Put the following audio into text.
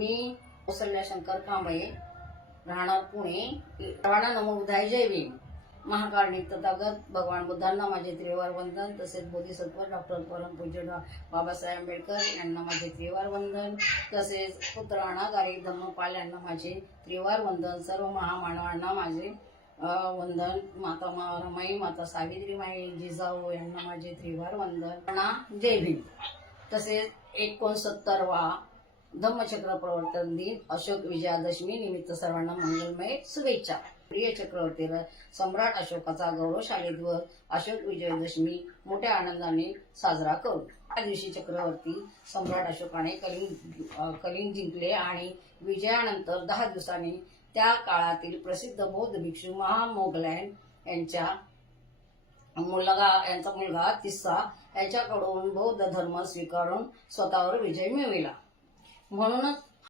मी कौसल्या शंकर कांबळे, राहणार पुणे. सर्वांना नमो बुद्धाय, जय भीम. महाकारुणिक तथागत भगवान बुद्धांना माझे त्रिवार वंदन. तसेच बोधिसत्व डॉक्टर परमपूज्य बाबासाहेब आंबेडकर यांना माझे त्रिवार वंदन. तसेच पुत्राणा गारी धम्मपाल यांना माझे त्रिवार वंदन. सर्व महामानवांना माझे वंदन. माता रमाई, माता सावित्रीमाई, जिजाऊ यांना माझे त्रिवार वंदन. जय भीम. तसेच 69वा धम्मचक्र प्रवर्तन दिन अशोक विजयादशमी निमित्त सर्वांना मंगलमय शुभेच्छा. प्रिय चक्रवर्ती सम्राट अशोकाचा गौरवशाली दिवस अशोक विजयादशमी मोठ्या आनंदाने साजरा करू. या दिवशी चक्रवर्ती सम्राट अशोकाने कलिंग जिंकले आणि विजयानंतर 10 दिवसांनी त्या काळातील प्रसिद्ध बौद्ध भिक्षू महामोगलायन यांचा मुलगा तिस्सा यांच्याकडून बौद्ध धर्म स्वीकारून स्वतःवर विजय मिळविला. म्हणूनच